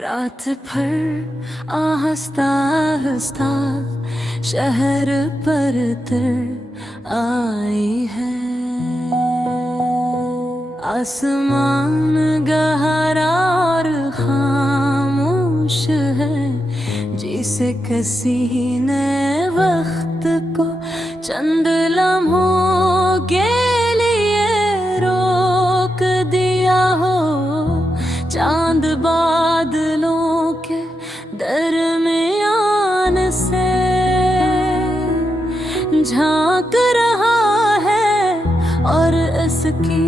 रात भर आहिस्ता आहिस्ता शहर पर तर आई है। आसमान गहरा और खामोश है, जिसे किसी ने वक्त को चंद लम्हों के लिए रोक दिया हो। चांद बादलों के दरमियान से झांक रहा है और इसकी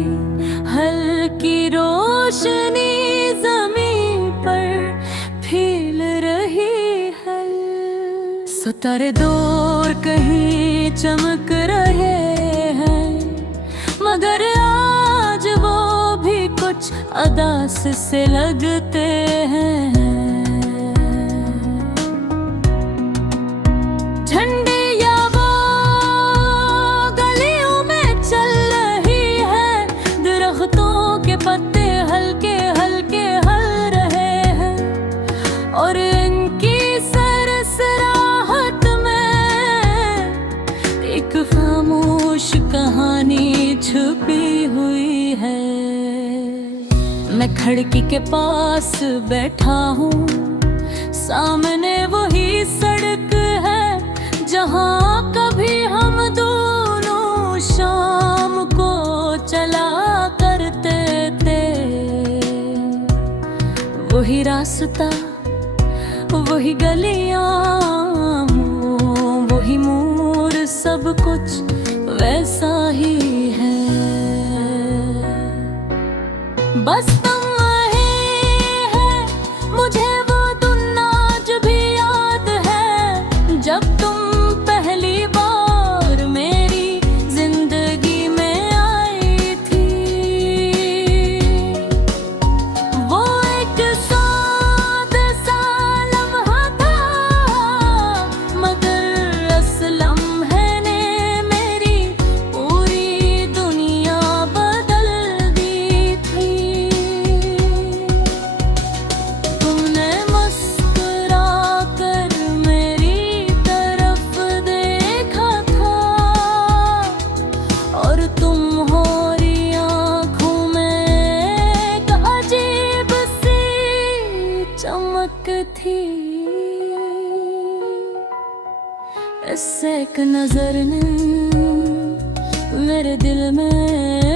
हल्की रोशनी जमीन पर फैल रही है। सितारे दूर कहीं चमक रहे हैं, मगर आज वो भी कुछ अदास से लगते हैं। झंडे या वो गलियों में चल रही है, दरख्तों के पत्ते हल्के हल्के हल रहे हैं और इनकी सरसराहट में एक खामोश कहानी छुपी हुई है। मैं खिड़की के पास बैठा हूँ, सामने वही सड़क है जहाँ कभी हम दोनों शाम को चला करते थे। वही रास्ता, वही गलियाँ, वही मोड़, सब कुछ वैसा ही है। बस तुम वही है, मुझे वो दिन आज भी याद है, जब तुम पहली बार मेरी जिंदगी में आई थी। वो एक सादा सा लम्हा था, मगर उस लम्हे ने मेरी पूरी दुनिया बदल दी थी। तुमने मुस्कुरा कर मेरी तरफ देखा था और तुम्हारी आँखों में एक अजीब सी चमक थी। इस एक नजर ने मेरे दिल में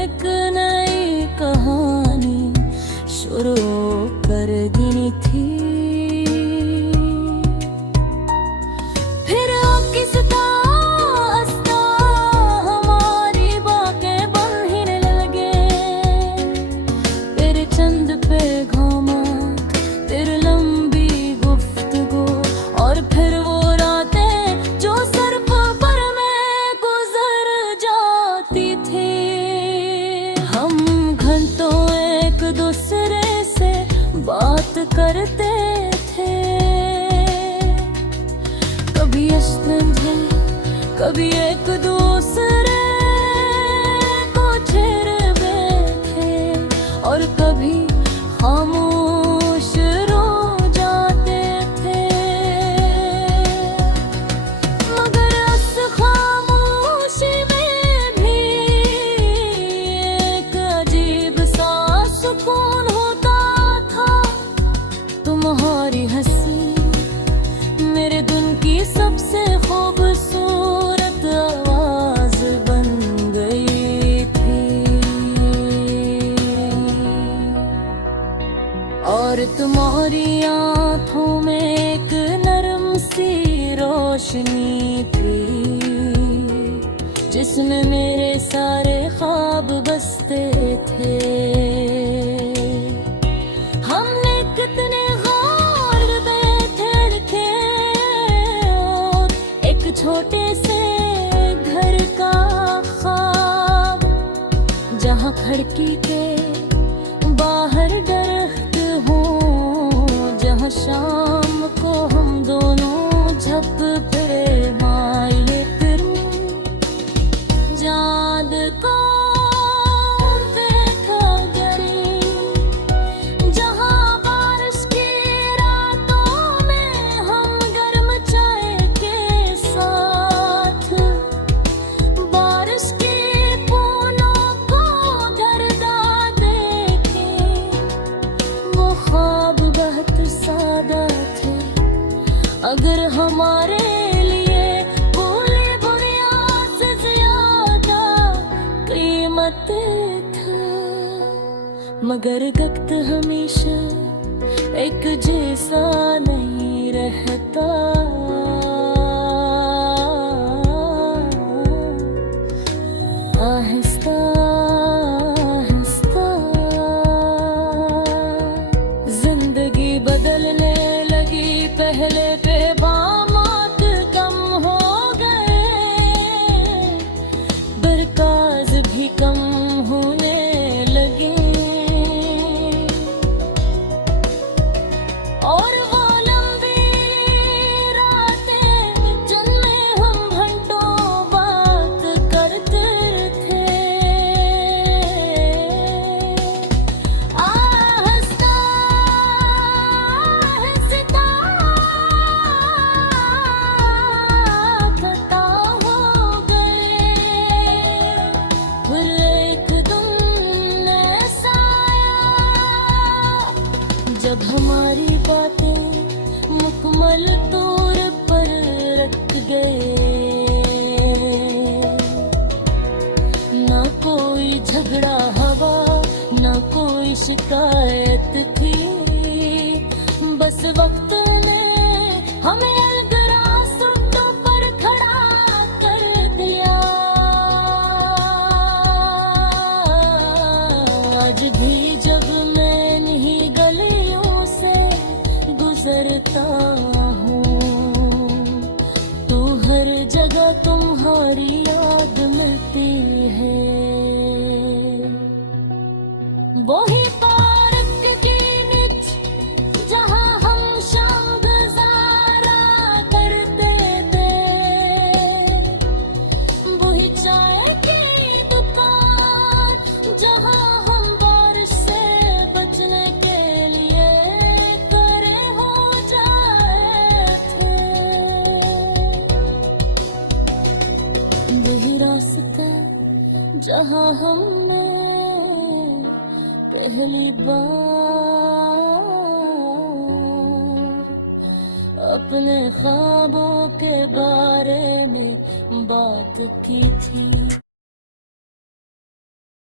एक नई कहानी शुरू कर दी थी। फिर किसता आस्ता हमारी बातें बढ़ने लगे, तेरे चंद पे घूमत, तेरे लंबी गुफ्तगू और फिर वो रातें जो सिर्फ पर में गुजर जाती थी। हम घंटों एक दूसरे से बात करते थे, कभी हंसते थे, कभी एक दूसरे को छेड़ बैठे और कभी खामोश रो जाते थे। मगर उस खामोशी में भी एक अजीब सा सुकून होता था। तुम्हारी हंसी मेरे दिन की सबसे खूबसूरत आवाज बन गई थी। और तुम्हारी आँखों में एक नरम सी रोशनी थी, जिसमें मेरे सारे ख्वाब बसते थे। हमने कितने गौर में थे लिखे और एक छोटे से घर का ख्वाब, जहाँ खिड़की के बाहर दरख्त हो, जहाँ शाम को हम दोनों झप फिरे माए फिर चाँद को देखा गरी, जहाँ बारिश की आते थे, मगर वक्त हमेशा एक जैसा नहीं रहता। आहिस्ता आहिस्ता जिंदगी बदलने लगी, पहले पे बामात कम हो गए, बरकाज भी कम होने लगे, और वो लंबी रातें जिनमें हम घंटों बात करते थे। आहिस्ता आहिस्ता खता हो गए, फिर एक दिन ऐसा आया जब हमारी बातें मुकम्मल तौर पर रख गए। ना कोई झगड़ा हवा, ना कोई शिकायत थी, बस वक्त ने हमें अलगरासों पर खड़ा कर दिया। आज भी जब मैं इन्हीं गलियों से गुजरता हूँ, तो हर जगह तुम्हारी याद मिलती है। वही पार्क की निच जहाँ हम शाम गुजारा करते थे, वही चाय की दुकान जहाँ हम बारिश से बचने के लिए खड़े हो जाए थे, वही रास्ता जहाँ हमने पहली बार अपने ख्वाबों के बारे में बात की थी।